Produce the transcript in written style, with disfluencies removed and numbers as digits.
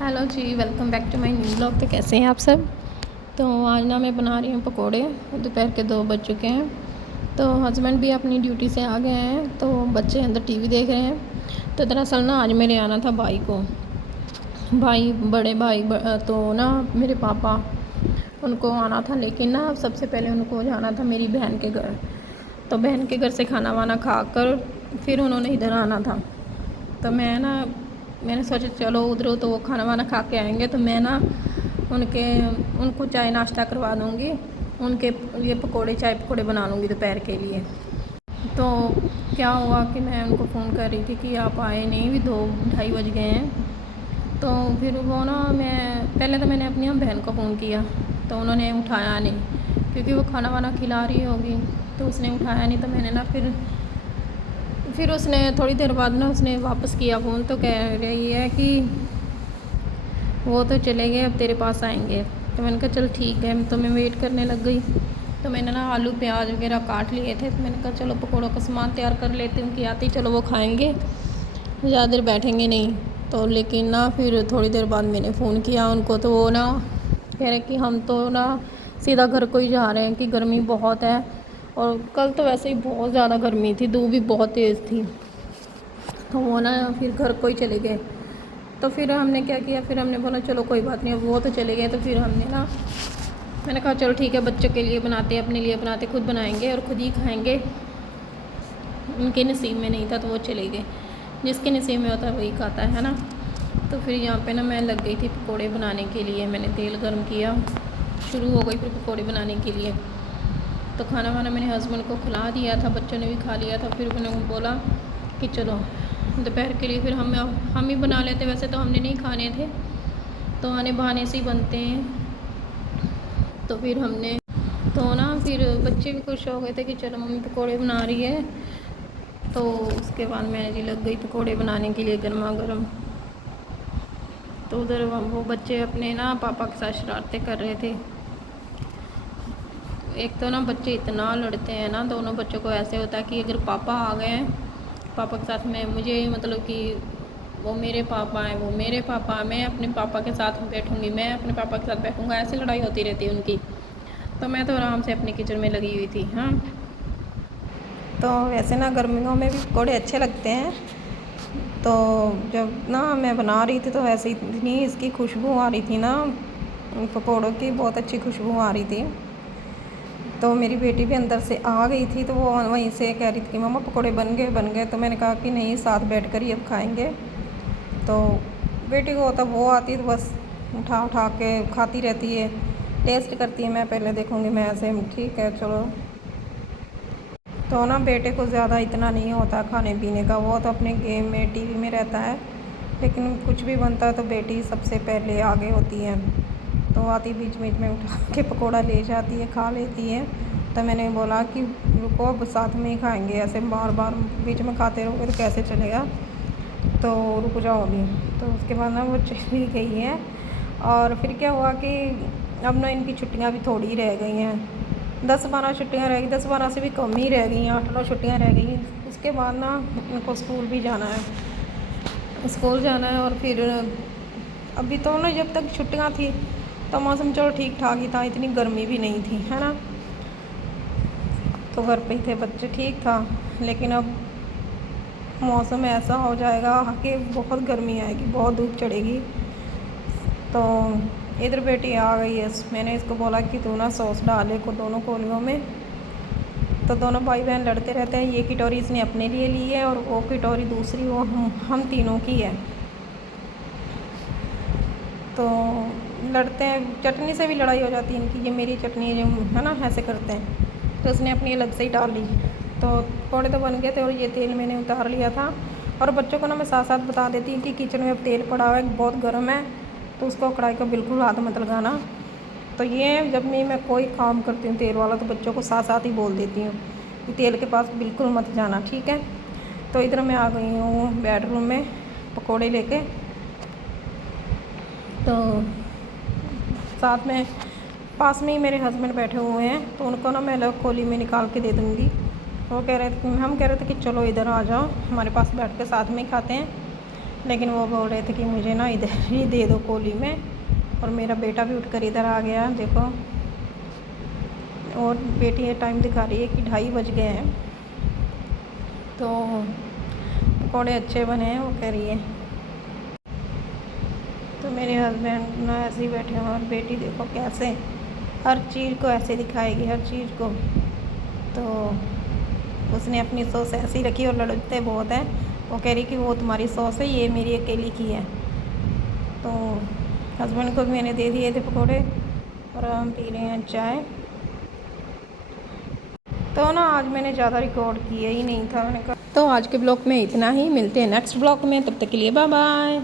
Hello ji, welcome back to my new blog. तो कैसे हैं आप सब। तो आज ना मैं बना रही हूँ पकोड़े। दोपहर के 2 बज चुके हैं। तो हस्बैंड भी अपनी ड्यूटी से आ गए हैं, तो बच्चे अंदर टीवी देख रहे हैं। तो दरअसल ना आज मेरे आना था भाई को, बड़े भाई तो ना मेरे पापा उनको आना था, लेकिन ना सबसे पहले उनको जाना था मेरी बहन के घर। तो बहन के घर से खाना वाना खा कर फिर उन्होंने इधर आना था। तो मैंने सोचा चलो उधर तो वो खाना वाना खा के आएंगे, तो मैं ना उनको चाय नाश्ता करवा दूँगी। उनके ये चाय पकौड़े बना लूँगी दोपहर के लिए। तो क्या हुआ कि मैं उनको फ़ोन कर रही थी कि आप आए नहीं, भी 2 ढाई बज गए हैं। तो फिर वो ना मैं पहले तो मैंने अपनी बहन को फ़ोन किया, तो उन्होंने उठाया नहीं, क्योंकि वो खाना वाना खिला रही होगी, तो उसने उठाया नहीं। तो मैंने ना फिर उसने थोड़ी देर बाद ना उसने वापस किया फ़ोन, तो कह रही है कि वो तो चले गए, अब तेरे पास आएंगे। तो मैंने कहा चल ठीक है, तो मैं वेट करने लग गई। तो मैंने ना आलू प्याज वगैरह काट लिए थे, तो मैंने कहा चलो पकौड़ों का सामान तैयार कर लेती हूँ कि आती चलो वो खाएंगे, ज़्यादा देर बैठेंगे नहीं। तो लेकिन ना फिर थोड़ी देर बाद मैंने फ़ोन किया उनको, तो वो ना कह रहे कि हम तो ना सीधा घर को ही जा रहे हैं कि गर्मी बहुत है। और कल तो वैसे ही बहुत ज़्यादा गर्मी थी, धूप भी बहुत तेज़ थी। तो वो ना फिर घर को ही चले गए। तो फिर हमने क्या किया, फिर हमने बोला चलो कोई बात नहीं, अब वो तो चले गए। तो फिर मैंने कहा चलो ठीक है, बच्चों के लिए बनाते, अपने लिए बनाते, खुद बनाएंगे और खुद ही खाएंगे। उनके नसीब में नहीं था तो वो चले गए, जिसके नसीब में होता है वही खाता है ना। तो फिर यहाँ पे ना मैं लग गई थी पकोड़े बनाने के लिए। मैंने तेल गर्म किया, शुरू हो गई फिर पकोड़े बनाने के लिए। तो खाना वाना मैंने हस्बैंड को खिला दिया था, बच्चों ने भी खा लिया था। फिर मैंने बोला कि चलो दोपहर के लिए फिर हम ही बना लेते। वैसे तो हमने नहीं खाने थे, तो आने बहाने से ही बनते हैं। तो फिर फिर बच्चे भी खुश हो गए थे कि चलो मम्मी पकोड़े बना रही है। तो उसके बाद मैं जी लग गई पकोड़े बनाने के लिए गर्मा गर्म। तो उधर वो बच्चे अपने ना पापा के साथ शरारतें कर रहे थे। एक तो ना बच्चे इतना लड़ते हैं ना, दोनों बच्चों को ऐसे होता है कि अगर पापा आ गए हैं, पापा के साथ में मुझे मतलब कि वो मेरे पापा हैं, वो मेरे पापा, मैं अपने पापा के साथ बैठूंगी, मैं अपने पापा के साथ बैठूंगा, ऐसे लड़ाई होती रहती है उनकी। तो मैं तो आराम से अपने किचन में लगी हुई थी। हाँ, तो वैसे ना गर्मियों में भी पकौड़े अच्छे लगते हैं। तो जब ना मैं बना रही थी तो वैसे इतनी इसकी खुशबू आ रही थी ना, पकौड़ों की बहुत अच्छी खुशबू आ रही थी। तो मेरी बेटी भी अंदर से आ गई थी, तो वो वहीं से कह रही थी कि मम्मा पकोड़े बन गए। तो मैंने कहा कि नहीं, साथ बैठकर ही अब खाएंगे। तो बेटी को तो वो आती है तो बस उठा उठा के खाती रहती है, टेस्ट करती है, मैं पहले देखूँगी, मैं ऐसे ठीक है चलो। तो ना बेटे को ज़्यादा इतना नहीं होता खाने पीने का, वो तो अपने गेम में टीवी में रहता है। लेकिन कुछ भी बनता है तो बेटी सबसे पहले आगे होती है। तो आती बीच बीच में उठा के पकोड़ा ले जाती है, खा लेती है। तो मैंने बोला कि रुको, अब साथ में ही खाएंगे, ऐसे बार बार बीच में खाते रहोगे तो कैसे चलेगा, तो रुक जाओ अभी। तो उसके बाद ना वो चली गई है। और फिर क्या हुआ कि अब ना इनकी छुट्टियां भी थोड़ी रह गई हैं, 10-12 छुट्टियां रह गई, 10-12 से भी कम ही रह गई हैं, 8-9 छुट्टियां रह गई हैं। उसके बाद ना इनको स्कूल भी जाना है, स्कूल जाना है। और फिर अभी तो ना जब तक छुट्टियां थी तो मौसम चलो ठीक ठाक ही था, इतनी गर्मी भी नहीं थी, है ना। तो घर पे ही थे बच्चे, ठीक था। लेकिन अब मौसम ऐसा हो जाएगा कि बहुत गर्मी आएगी, बहुत धूप चढ़ेगी। तो इधर बेटी आ गई है, मैंने इसको बोला कि तू ना सॉस डाले को दोनों कोलियों में। तो दोनों भाई बहन लड़ते रहते हैं, ये कटोरी इसने अपने लिए ली है और वो कटोरी दूसरी वो हम तीनों की है। तो लड़ते हैं, चटनी से भी लड़ाई हो जाती है इनकी, ये मेरी चटनी जो है ना, ऐसे करते हैं। तो उसने अपनी अलग से ही डाल ली। तो पकौड़े तो बन गए थे और ये तेल मैंने उतार लिया था। और बच्चों को ना मैं साथ साथ बता देती हूँ कि किचन में अब तेल पड़ा हुआ है, बहुत गर्म है, तो उसको कढ़ाई को बिल्कुल हाथ मत लगाना। तो ये जब मैं कोई काम करती हूँ तेल वाला, तो बच्चों को साथ साथ ही बोल देती हूँ कि तेल के पास बिल्कुल मत जाना, ठीक है। तो इधर मैं आ गई हूँ बेडरूम में पकौड़े लेके। तो साथ में पास में ही मेरे हस्बैंड बैठे हुए हैं, तो उनको ना मैं अलग कोली में निकाल के दे दूँगी। हम कह रहे थे कि चलो इधर आ जाओ, हमारे पास बैठ के साथ में ही खाते हैं। लेकिन वो बोल रहे थे कि मुझे ना इधर ही दे दो कोली में। और मेरा बेटा भी उठकर इधर आ गया, देखो। और बेटी ये टाइम दिखा रही है कि 2:30 बज गए हैं। तो पकौड़े अच्छे बने हैं, वो कह रही है। तो मेरे हस्बैंड ना ऐसे ही बैठे हैं, और बेटी देखो कैसे हर चीज़ को ऐसे दिखाएगी, हर चीज़ को। तो उसने अपनी सॉस ऐसी रखी, और लड़ते बहुत हैं। वो कह रही कि वो तुम्हारी सॉस है, ये मेरी अकेली की है। तो हस्बैंड को भी मैंने दे दिए थे पकौड़े, और हम पी रहे हैं चाय। तो ना आज मैंने ज़्यादा रिकॉर्ड किया ही नहीं था, मैंने कहा। तो आज के ब्लॉग में इतना ही, मिलते हैं नेक्स्ट ब्लॉग में, तब तक के लिए बाय बाय।